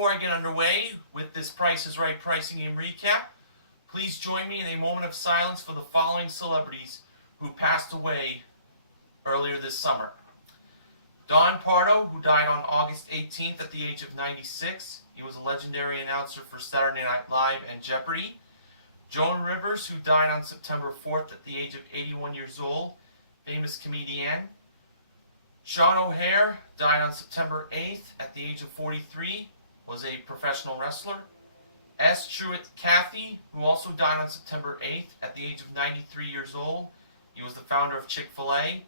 before I get underway with this Price is Right pricing game recap, please join me in a moment of silence for the following celebrities who passed away earlier this summer. Don Pardo, who died on August 18th at the age of 96. He was a legendary announcer for Saturday Night Live and Jeopardy! Joan Rivers, who died on September 4th at the age of 81 years old, famous comedian. Sean O'Hare died on September 8th at the age of 43, was a professional wrestler. S. Truett Cathy, who also died on September 8th at the age of 93 years old. He was the founder of Chick-fil-A.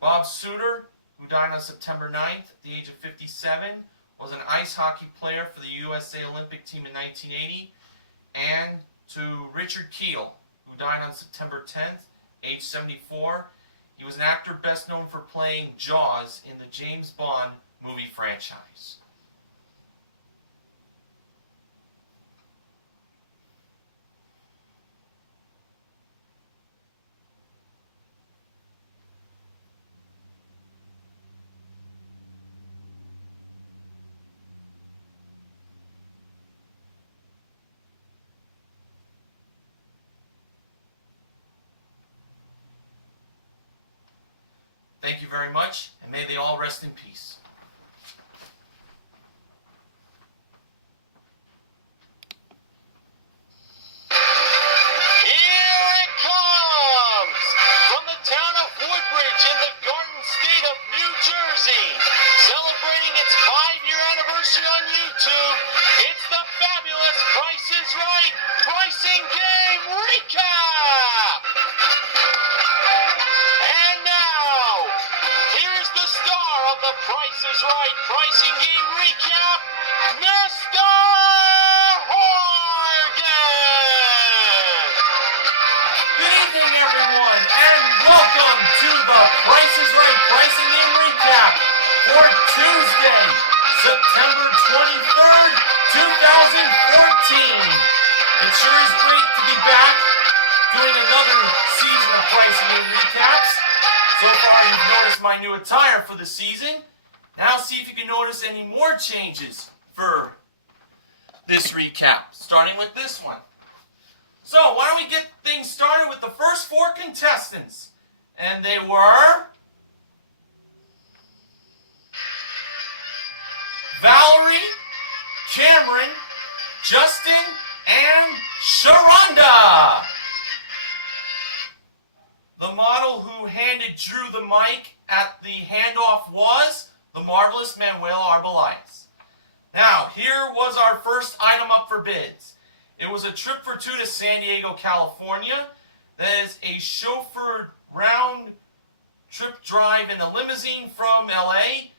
Bob Suter, who died on September 9th at the age of 57, was an ice hockey player for the USA Olympic team in 1980. And to Richard Kiel, who died on September 10th, age 74. He was an actor best known for playing Jaws in the James Bond movie franchise. Thank you very much, and may they all rest in peace. Here it comes! From the town of Woodbridge in the Garden State of New Jersey, celebrating its 5-year anniversary on YouTube, it's the fabulous Price is Right pricing game recap! And now, here's the star of the Price is Right pricing game recap, Mr. Horgan! Good evening, everyone, and welcome to the Price is Right pricing game recap for Tuesday, September 23rd, 2014. It sure is great to be back doing another season of pricing game recaps. So far, you've noticed my new attire for the season. Now see if you can notice any more changes for this recap, starting with this one. So, why don't we get things started with the first 4 contestants? And they were Valerie, Cameron, Justin, and Sharonda. The model who handed Drew the mic at the handoff was the marvelous Manuela Arbelias. Now, here was our first item up for bids. It was a trip for 2 to San Diego, California. That is a chauffeured round trip drive in a limousine from LA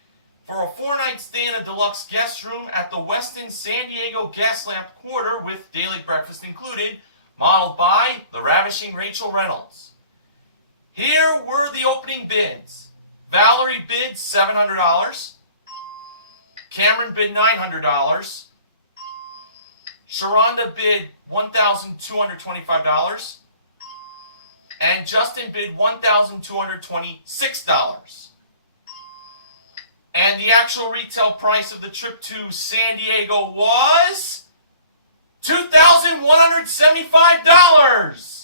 for a 4-night stay in a deluxe guest room at the Westin San Diego Gaslamp Quarter with daily breakfast included, modeled by the ravishing Rachel Reynolds. Here were the opening bids. Valerie bid $700. Cameron bid $900. Sharonda bid $1,225. And Justin bid $1,226. And the actual retail price of the trip to San Diego was $2,175.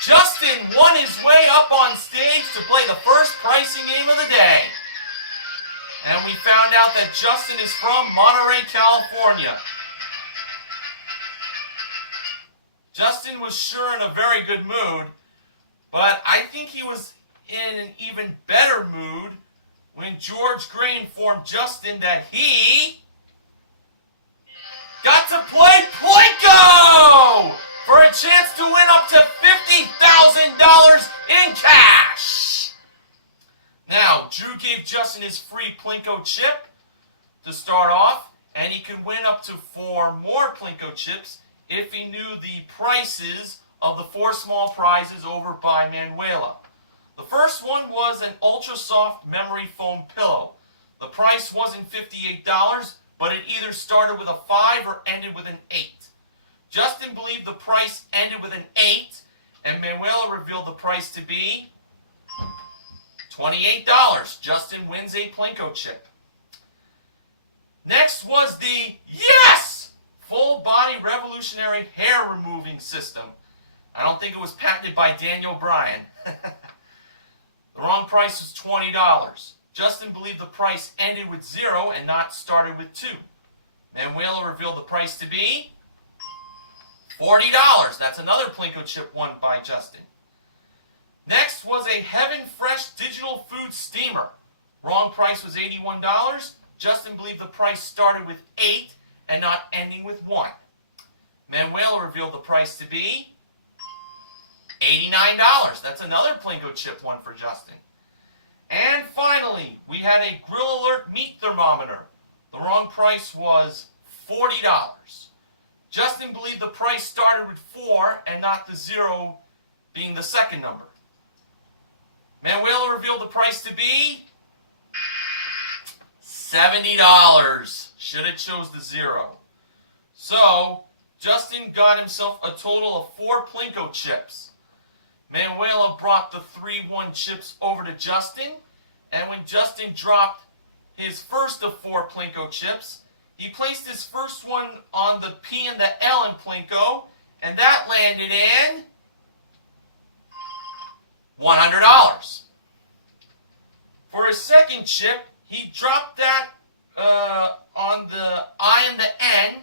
Justin won his way up on stage to play the first pricing game of the day. And we found out that Justin is from Monterey, California. Justin was sure in a very good mood, but I think he was in an even better mood when George Gray informed Justin that he got to play Plinko for a chance to win up to $50,000 in cash. Now, Drew gave Justin his free Plinko chip to start off, and he could win up to 4 more Plinko chips if he knew the prices of the 4 small prizes over by Manuela. The first one was an ultra soft memory foam pillow. The price wasn't $58, but it either started with a 5 or ended with an 8. Justin believed the price ended with an 8, and Manuela revealed the price to be $28. Justin wins a Plinko chip. Next was the, yes, full body revolutionary hair removing system. I don't think it was patented by Daniel Bryan. The wrong price was $20. Justin believed the price ended with 0 and not started with 2. Manuela revealed the price to be $40. That's another Plinko chip won by Justin. Next was a Heaven Fresh digital food steamer. Wrong price was $81. Justin believed the price started with 8 and not ending with 1. Manuela revealed the price to be $89. That's another Plinko chip won for Justin. And finally, we had a Grill Alert meat thermometer. The wrong price was $40. Justin believed the price started with 4 and not the 0 being the second number. Manuela revealed the price to be $70. Should have chose the 0. So, Justin got himself a total of 4 Plinko chips. Manuela brought the 3-1 chips over to Justin, and when Justin dropped his first of 4 Plinko chips, he placed his first one on the P and the L in Plinko, and that landed in $100. For his second chip, he dropped that on the I and the N,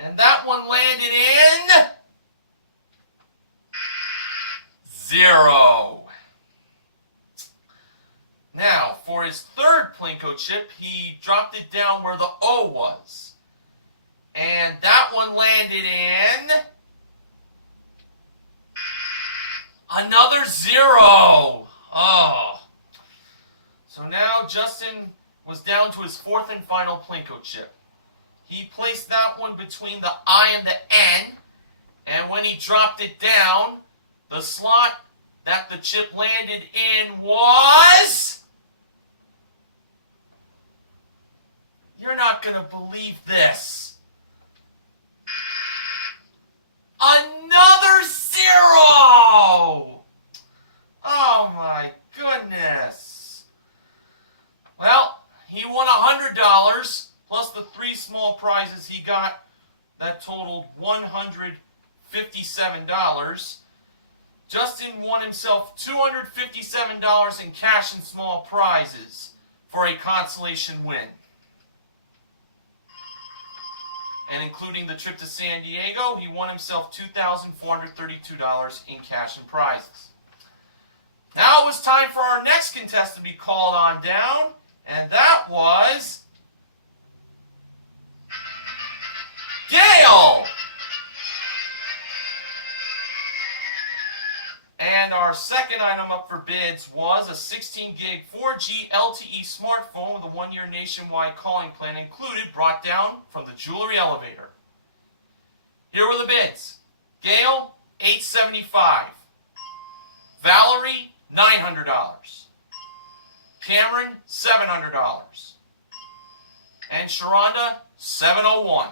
and that one landed in 0. Now, for his third Plinko chip, he dropped it down where the O was. And that one landed in another 0. Oh. So now Justin was down to his fourth and final Plinko chip. He placed that one between the I and the N, and when he dropped it down, the slot that the chip landed in was... You're not going to believe this. Another 0! Oh my goodness. Well, he won $100 plus the 3 small prizes he got that totaled $157. Justin won himself $257 in cash and small prizes for a consolation win. And including the trip to San Diego, he won himself $2,432 in cash and prizes. Now it was time for our next contestant to be called on down, and that was Gail! And our second item up for bids was a 16-gig 4G LTE smartphone with a 1-year nationwide calling plan included, brought down from the jewelry elevator. Here were the bids. Gail, $875. Valerie, $900. Cameron, $700. And Sharonda, $701.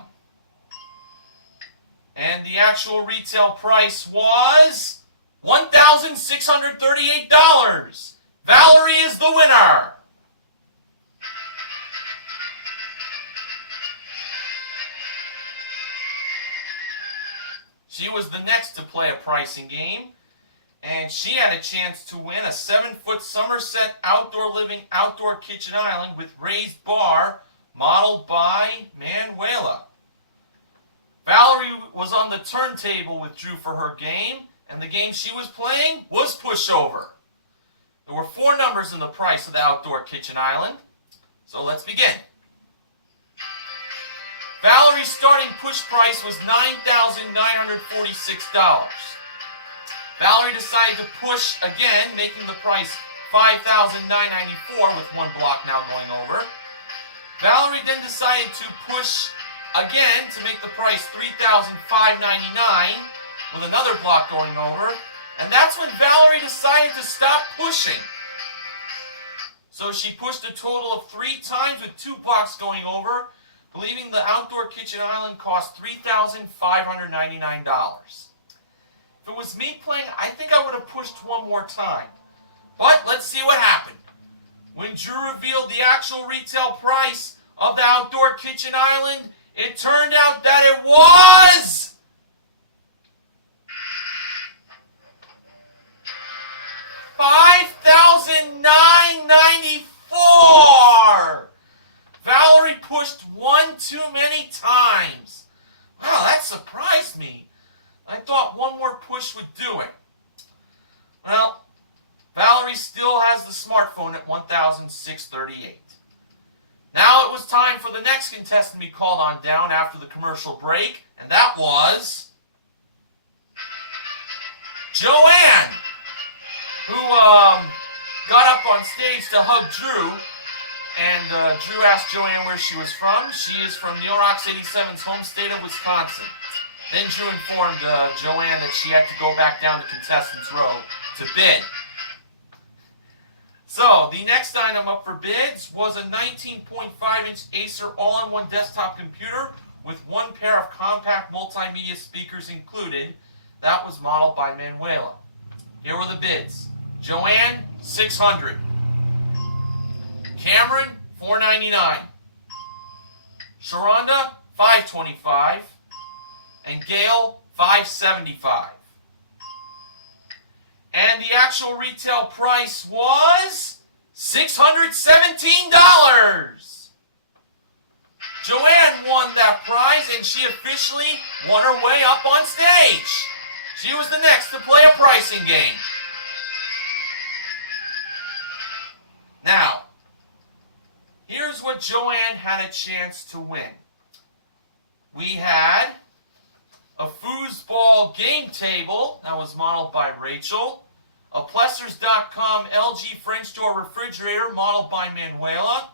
And the actual retail price was $1,638. Valerie is the winner. She was the next to play a pricing game, and she had a chance to win a 7-foot Somerset outdoor living outdoor kitchen island with raised bar modeled by Manuela. Valerie was on the turntable with Drew for her game, and the game she was playing was pushover. There were 4 numbers in the price of the outdoor kitchen island, so let's begin. Valerie's starting push price was $9,946. Valerie decided to push again, making the price $5,994 with 1 block now going over. Valerie then decided to push again to make the price $3,599 with another block going over, and that's when Valerie decided to stop pushing. So she pushed a total of 3 times with 2 blocks going over, believing the outdoor kitchen island cost $3,599. If it was me playing, I think I would have pushed 1 more time. But let's see what happened. When Drew revealed the actual retail price of the outdoor kitchen island? It turned out that it was $5,994. Valerie pushed one too many times. Wow, that surprised me. I thought one more push would do it. Well, Valerie still has the smartphone at 1,638. Now it was time for the next contestant to be called on down after the commercial break, and that was Joanne, who got up on stage to hug Drew, and Drew asked Joanne where she was from. She is from Neil Rocks 87's home state of Wisconsin. Then Drew informed Joanne that she had to go back down to contestants row to bid. So, the next item up for bids was a 19.5-inch Acer all-in-one desktop computer with one pair of compact multimedia speakers included. That was modeled by Manuela. Here were the bids. Joanne, $600. Cameron, $499. Sharonda, $525. And Gail, $575. And the actual retail price was $617. Joanne won that prize, and she officially won her way up on stage. She was the next to play a pricing game. Now, here's what Joanne had a chance to win. We had a foosball game table that was modeled by Rachel, a Plessers.com LG French door refrigerator modeled by Manuela,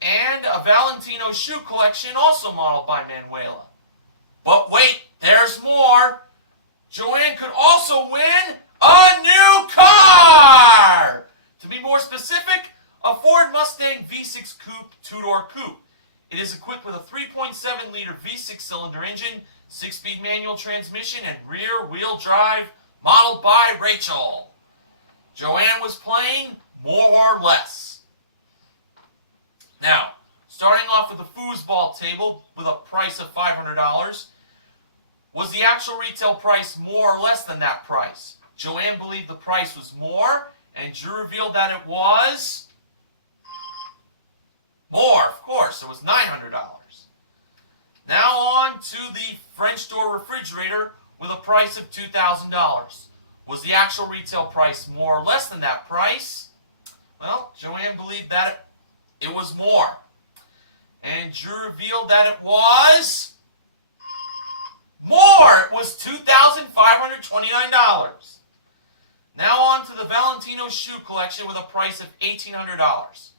and a Valentino shoe collection also modeled by Manuela. But wait, there's more. Joanne could also win a new car! To be more specific, a Ford Mustang V6 Coupe two-door coupe. It is equipped with a 3.7-liter V6 cylinder engine, 6-speed manual transmission, and rear-wheel drive, modeled by Rachel. Joanne was playing more or less. Now, starting off with the foosball table with a price of $500, was the actual retail price more or less than that price? Joanne believed the price was more, and Drew revealed that it was more, of course. It was $900. Now on to the French door refrigerator with a price of $2,000. Was the actual retail price more or less than that price? Well, Joanne believed that it was more. And Drew revealed that it was more. It was $2,529. Now on to the Valentino shoe collection with a price of $1,800.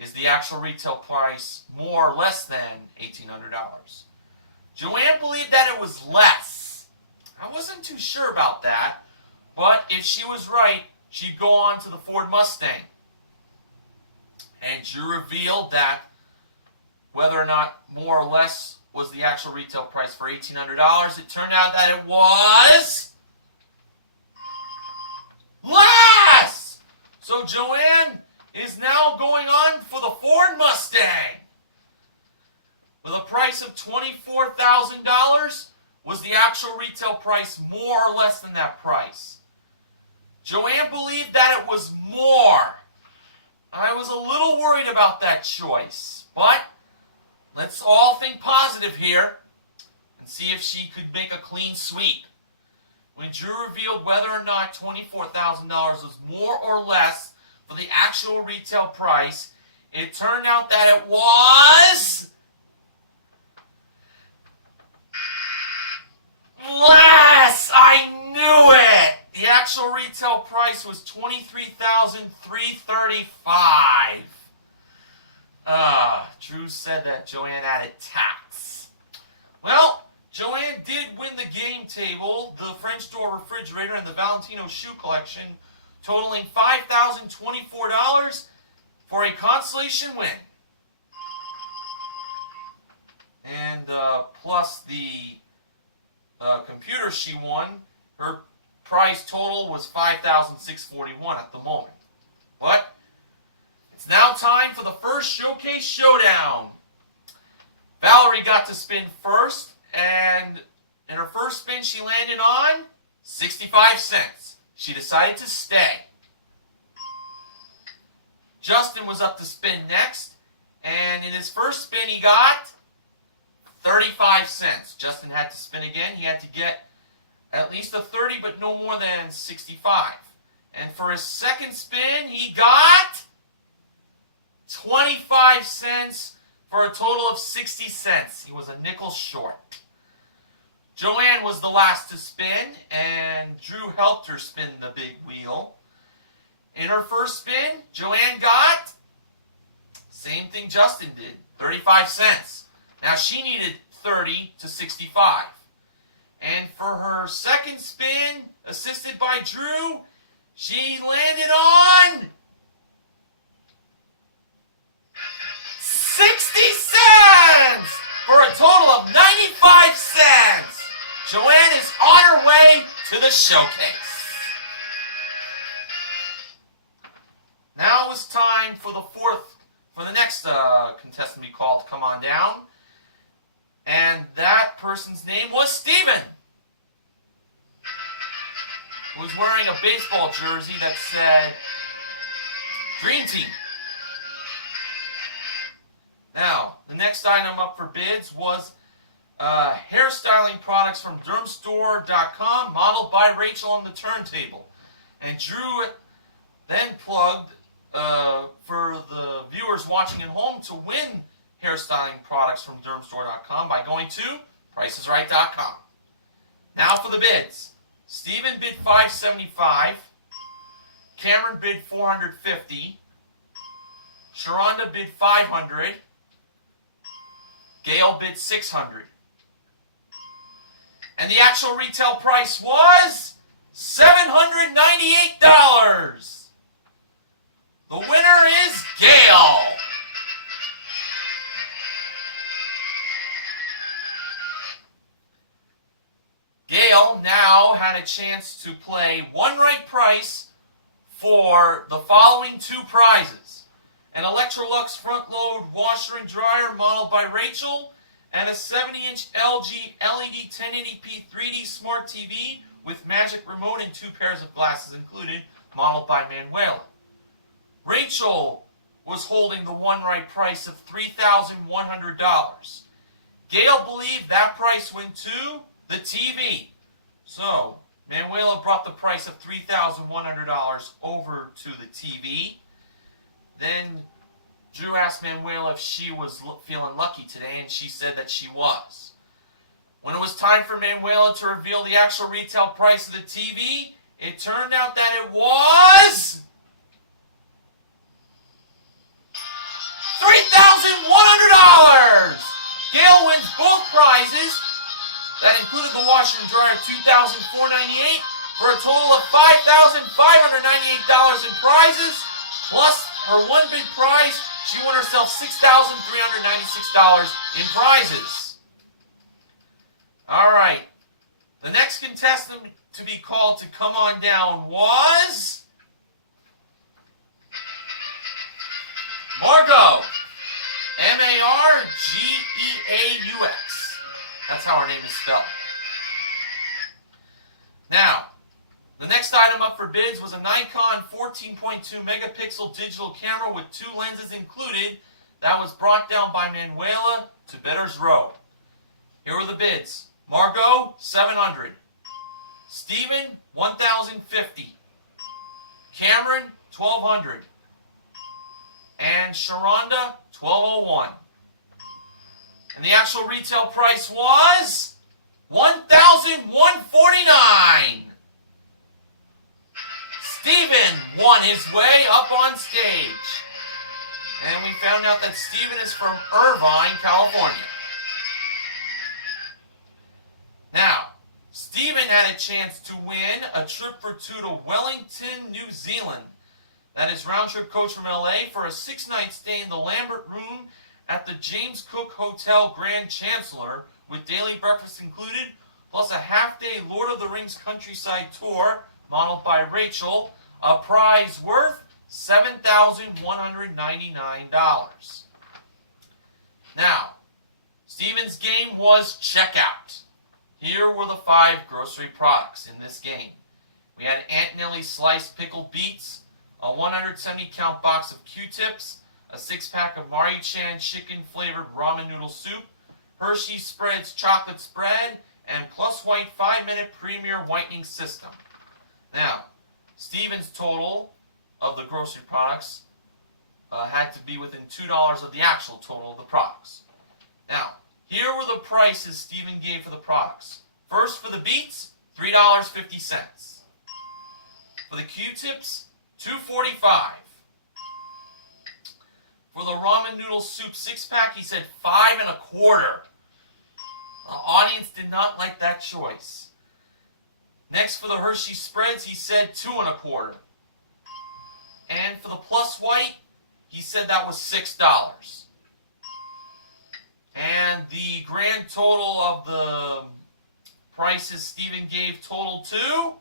Is the actual retail price more or less than $1,800? Joanne believed that it was less. I wasn't too sure about that, but if she was right, she'd go on to the Ford Mustang. And Drew revealed that whether or not more or less was the actual retail price for $1,800, it turned out that it was less! So Joanne is now going on for the Ford Mustang. With a price of $24,000, was the actual retail price more or less than that price? Joanne believed that it was more. I was a little worried about that choice, but let's all think positive here and see if she could make a clean sweep. When Drew revealed whether or not $24,000 was more or less for the actual retail price, it turned out that it was less! I knew it! The actual retail price was $23,335. Drew said that Joanne added tax. Well, Joanne did win the game table, the French door refrigerator, and the Valentino shoe collection, totaling $5,024 for a consolation win. And plus the computer she won, her prize total was $5,641 at the moment. But it's now time for the first showcase showdown. Valerie got to spin first, and in her first spin she landed on 65 cents. She decided to stay. Justin was up to spin next, and in his first spin he got 35 cents. Justin had to spin again. He had to get at least a 30, but no more than 65. And for his second spin, he got 25 cents for a total of 60 cents. He was a nickel short. Joanne was the last to spin, and Drew helped her spin the big wheel. In her first spin, Joanne got, same thing Justin did, 35 cents. Now she needed 30 to 65. And for her second spin, assisted by Drew, she landed on 60 cents for a total of 95 cents. Joanne is on her way to the showcase. Now it's time for the next contestant to be called to come on down. And that person's name was Steven. He was wearing a baseball jersey that said Dream Team. Now, the next item up for bids was hairstyling products from dermstore.com, modeled by Rachel on the turntable. And Drew then plugged for the viewers watching at home to win hairstyling products from dermstore.com by going to pricesright.com. Now for the bids. Steven bid $575. Cameron bid $450. Sharonda bid $500. Gail bid $600. And the actual retail price was $798. The winner is Gail. Gail now had a chance to play one right price for the following two prizes. An Electrolux front-load washer and dryer modeled by Rachel, and a 70-inch LG LED 1080p 3D Smart TV with magic remote and 2 pairs of glasses included, modeled by Manuela. Rachel was holding the one right price of $3,100. Gail believed that price went to the TV. So, Manuela brought the price of $3,100 over to the TV. Then Drew asked Manuela if she was feeling lucky today, and she said that she was. When it was time for Manuela to reveal the actual retail price of the TV, it turned out that it was $3,100! Gail wins both prizes. That included the washer and dryer, $2,498, for a total of $5,598 in prizes, plus her one big prize. She won herself $6,396 in prizes. All right. The next contestant to be called to come on down was Margot. M-A-R-G-E-A-U-X. That's how her name is spelled. Now, the next item up for bids was a Nikon 14.2 megapixel digital camera with 2 lenses included that was brought down by Manuela to Bidders Row. Here were the bids. Margot, $700. Steven, $1,050. Cameron, $1,200. And Sharonda, $1,201. And the actual retail price was $1,149. Steven won his way up on stage. And we found out that Steven is from Irvine, California. Now, Steven had a chance to win a trip for 2 to Wellington, New Zealand. That is round-trip coach from LA for a 6-night stay in the Lambert Room at the James Cook Hotel Grand Chancellor with daily breakfast included, plus a half-day Lord of the Rings countryside tour modeled by Rachel, a prize worth $7,199. Now, Steven's game was checkout. Here were the 5 grocery products in this game. We had Aunt Nellie's sliced pickled beets, a 170 count box of Q-tips, a 6-pack of Maruchan chicken flavored ramen noodle soup, Hershey Spreads chocolate spread, and Plus White 5-minute premier whitening system. Now, Steven's total of the grocery products had to be within $2 of the actual total of the products. Now, here were the prices Steven gave for the products. First, for the beets, $3.50. For the Q-tips, $2.45. For the ramen noodle soup 6-pack, he said $5.25. The audience did not like that choice. Next, for the Hershey Spreads, he said $2.25. And for the Plus White, he said that was $6. And the grand total of the prices Steven gave total to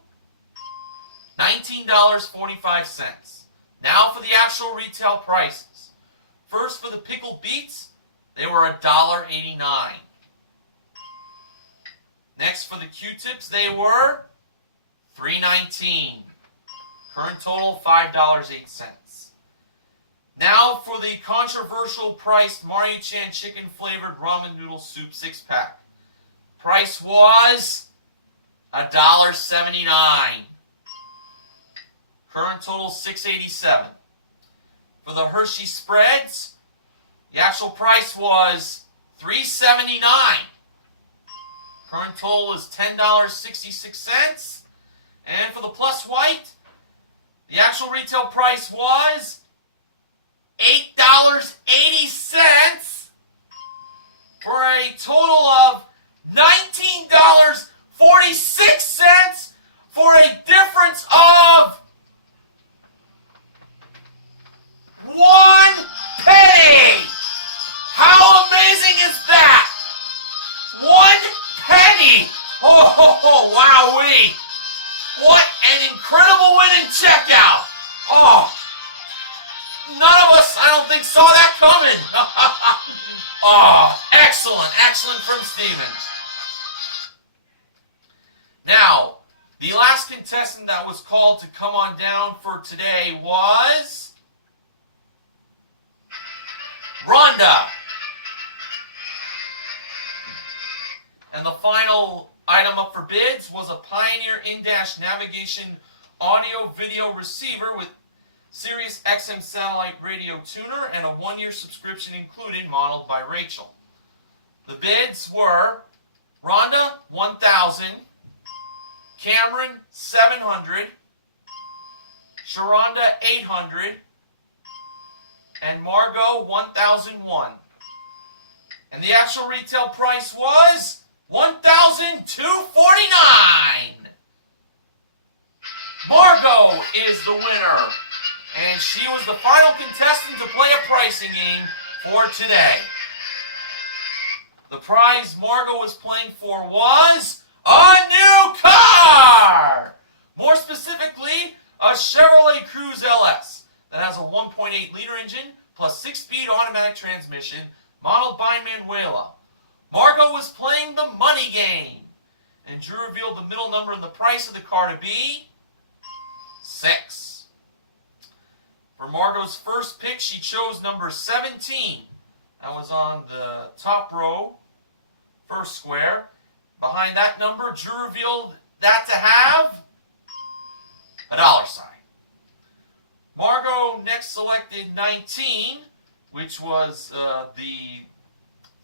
$19.45. Now for the actual retail prices. First, for the pickled beets, they were $1.89. Next, for the Q-tips, they were $3.19. Current total, $5.08. Now for the controversial priced Maruchan chicken flavored ramen noodle soup 6-pack. Price was $1.79. Current total, $6.87. For the Hershey Spreads, the actual price was $3.79. Current total is $10.66. And for the Plus White, the actual retail price was $8.80 for a total of $19.46 for a difference of $1. How amazing is that? $1. Oh, wowee. What an incredible win in checkout. Oh, none of us, I don't think, saw that coming. Oh, excellent from Steven. Now, the last contestant that was called to come on down for today was Rhonda. And the final item up for bids was a Pioneer in-dash navigation audio-video receiver with Sirius XM satellite radio tuner and a 1-year subscription included, modeled by Rachel. The bids were Rhonda, $1,000, Cameron, $700, Sharonda, $800, and Margot, $1,001. And the actual retail price was $1,249. Margot is the winner, and she was the final contestant to play a pricing game for today. The prize Margot was playing for was a new car! More specifically, a Chevrolet Cruze LS that has a 1.8-liter engine plus 6-speed automatic transmission modeled by Manuela. Margot was playing the money game, and Drew revealed the middle number and the price of the car to be 6. For Margot's first pick, she chose number 17. That was on the top row, first square. Behind that number, Drew revealed that to have a $sign. Margot next selected 19, which was the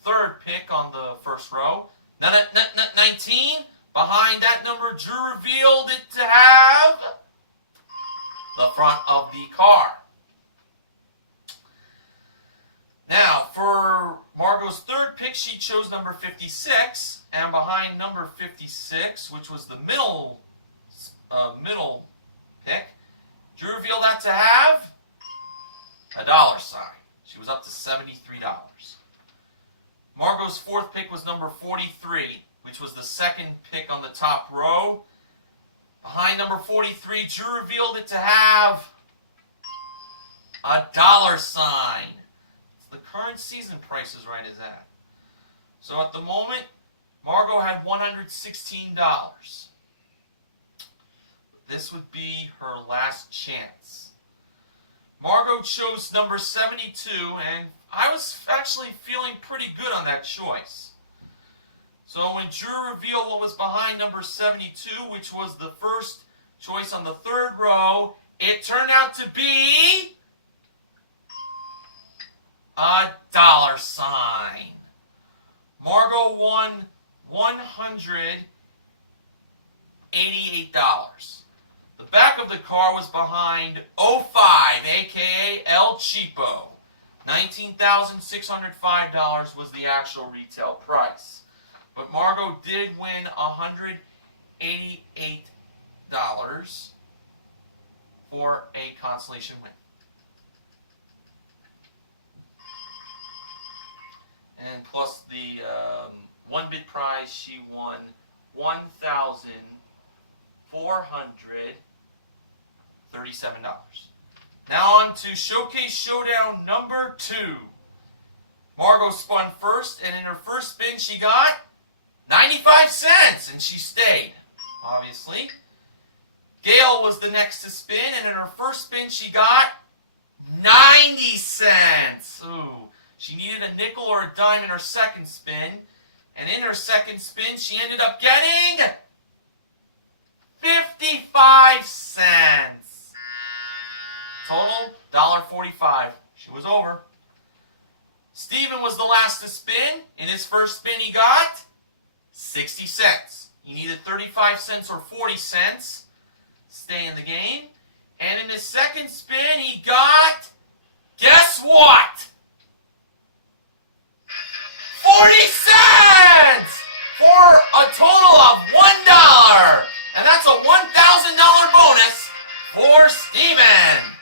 third pick on the first row. 19. Behind that number, Drew revealed it to have the front of the car. Now, for Margot's third pick, she chose number 56, and behind number 56, which was the middle pick, Drew revealed that to have a $sign. She was up to $73. Margot's fourth pick was number 43, which was the second pick on the top row. Behind number 43, Drew revealed it to have $1. The current season Price is Right is at. So at the moment, Margot had $116. This would be her last chance. Margot chose number 72, and I was actually feeling pretty good on that choice. So when Drew revealed what was behind number 72, which was the first choice on the third row, it turned out to be $1. Margot won $188. The back of the car was behind 05, aka El Cheapo. $19,605 was the actual retail price. But Margot did win $188 for a consolation win. And plus the one bid prize, she won $1,437. Now on to Showcase Showdown number 2. Margot spun first, and in her first spin she got 95 cents, and she stayed, obviously. Gail was the next to spin, and in her first spin she got 90 cents. Ooh. She needed a nickel or a dime in her second spin, and in her second spin she ended up getting 55 cents. Total, $1.45. She was over. Steven was the last to spin. In his first spin he got 60 cents. He needed 35 cents or 40 cents. Stay in the game. And in his second spin he got, guess what? 40 cents! For a total of $1. And that's a $1,000 bonus for Steven.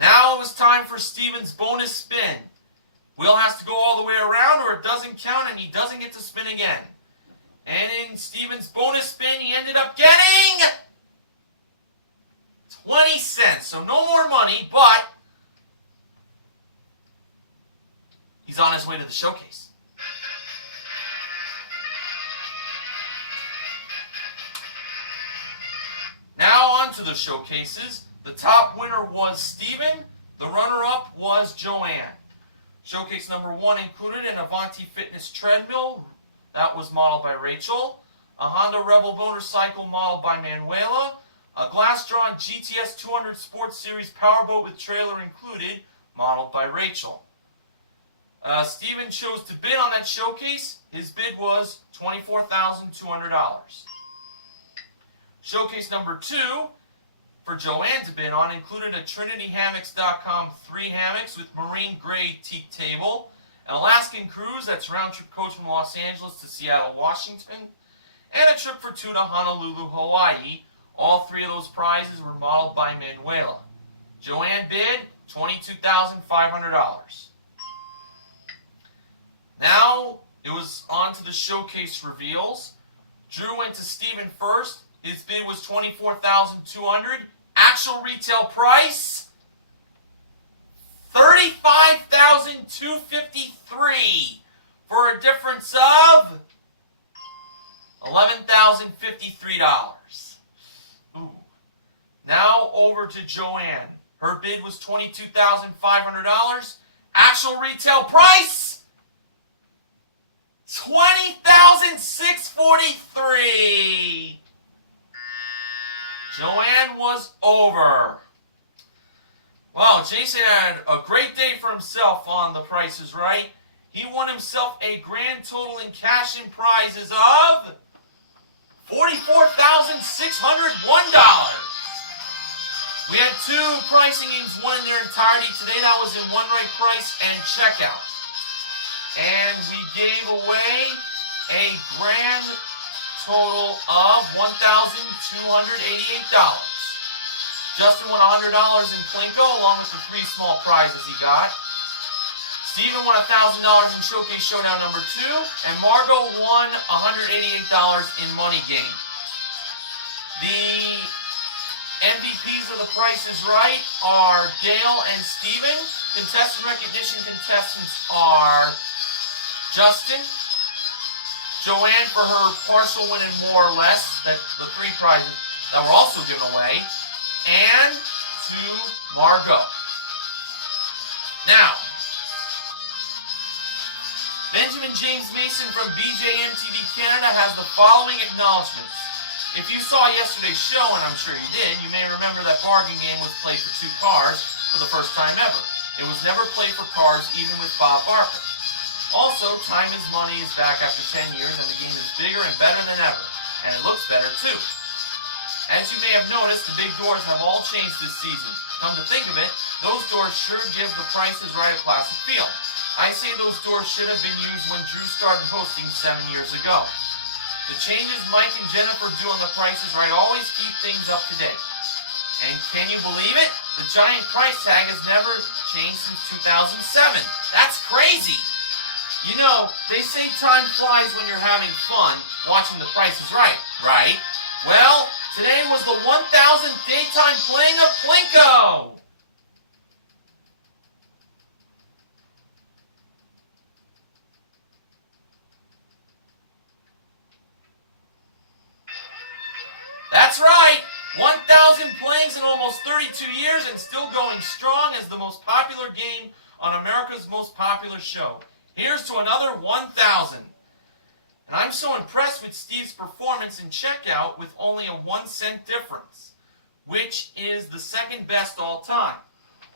Now it was time for Steven's bonus spin. Wheel has to go all the way around or it doesn't count and he doesn't get to spin again. And in Steven's bonus spin, he ended up getting 20 cents. So no more money, but he's on his way to the showcase. Now on to the showcases. The top winner was Steven. The runner-up was Joanne. Showcase number 1 included an Avanti Fitness treadmill. That was modeled by Rachel. A Honda Rebel motorcycle modeled by Manuela. A glass-drawn GTS 200 Sports Series powerboat with trailer included, modeled by Rachel. Steven chose to bid on that showcase. His bid was $24,200. Showcase number 2 for Joanne to bid on included a TrinityHammocks.com 3 hammocks with marine grade teak table, an Alaskan cruise that's round-trip coach from Los Angeles to Seattle, Washington, and a trip for 2 to Honolulu, Hawaii. All 3 of those prizes were modeled by Manuela. Joanne bid $22,500. Now it was on to the showcase reveals. Drew went to Steven first. His bid was $24,200. Actual retail price $35,253 for a difference of $11,053. Ooh. Now over to Joanne. Her bid was $22,500. Actual retail price $20,643. Joanne was over. Wow, Jason had a great day for himself on The Price is Right. He won himself a grand total in cash and prizes of $44,601. We had 2 pricing games won in their entirety today. That was in One Right Price and Checkout. And we gave away a grand total of $1,288. Justin won $100 in Plinko along with the 3 small prizes he got. Steven won $1,000 in Showcase Showdown number 2, and Margot won $188 in Money Game. The MVPs of The Price is Right are Dale and Steven. Contestant recognition contestants are Justin, Joanne for her partial win and more or less, the 3 prizes that were also given away, and to Margot. Now, Benjamin James Mason from BJM TV Canada has the following acknowledgments. If you saw yesterday's show, and I'm sure you did, you may remember that bargain game was played for 2 cars for the first time ever. It was never played for cars, even with Bob Barker. Also, Time is Money is back after 10 years, and the game is bigger and better than ever. And it looks better, too. As you may have noticed, the big doors have all changed this season. Come to think of it, those doors sure give The Price is Right a classic feel. I say those doors should have been used when Drew started hosting 7 years ago. The changes Mike and Jennifer do on The Price is Right always keep things up to date. And can you believe it? The giant price tag has never changed since 2007. That's crazy! You know, they say time flies when you're having fun watching The Price is Right, right? Well, today was the 1000th daytime playing of Plinko! That's right! 1,000 playings in almost 32 years and still going strong as the most popular game on America's most popular show. Here's to another 1,000. And I'm so impressed with Steve's performance in checkout with only a 1-cent difference, which is the second best all time.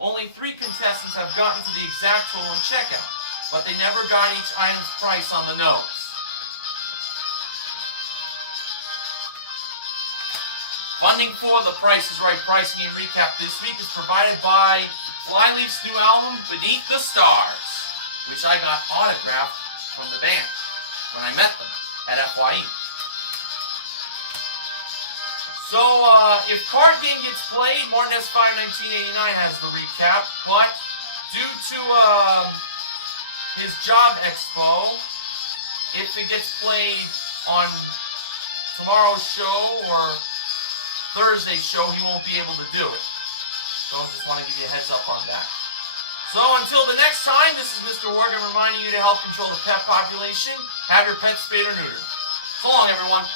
Only 3 contestants have gotten to the exact total in checkout, but they never got each item's price on the nose. Funding for The Price is Right Price Game Recap this week is provided by Flyleaf's new album, Beneath the Stars, which I got autographed from the band when I met them at FYE. So, if Card Game gets played, Martinez Fire 1989 has the recap, but due to his job expo, if it gets played on tomorrow's show or Thursday's show, he won't be able to do it. So I just want to give you a heads up on that. So until the next time, this is Mr. Morgan reminding you to help control the pet population. Have your pets spayed or neutered. So long, everyone.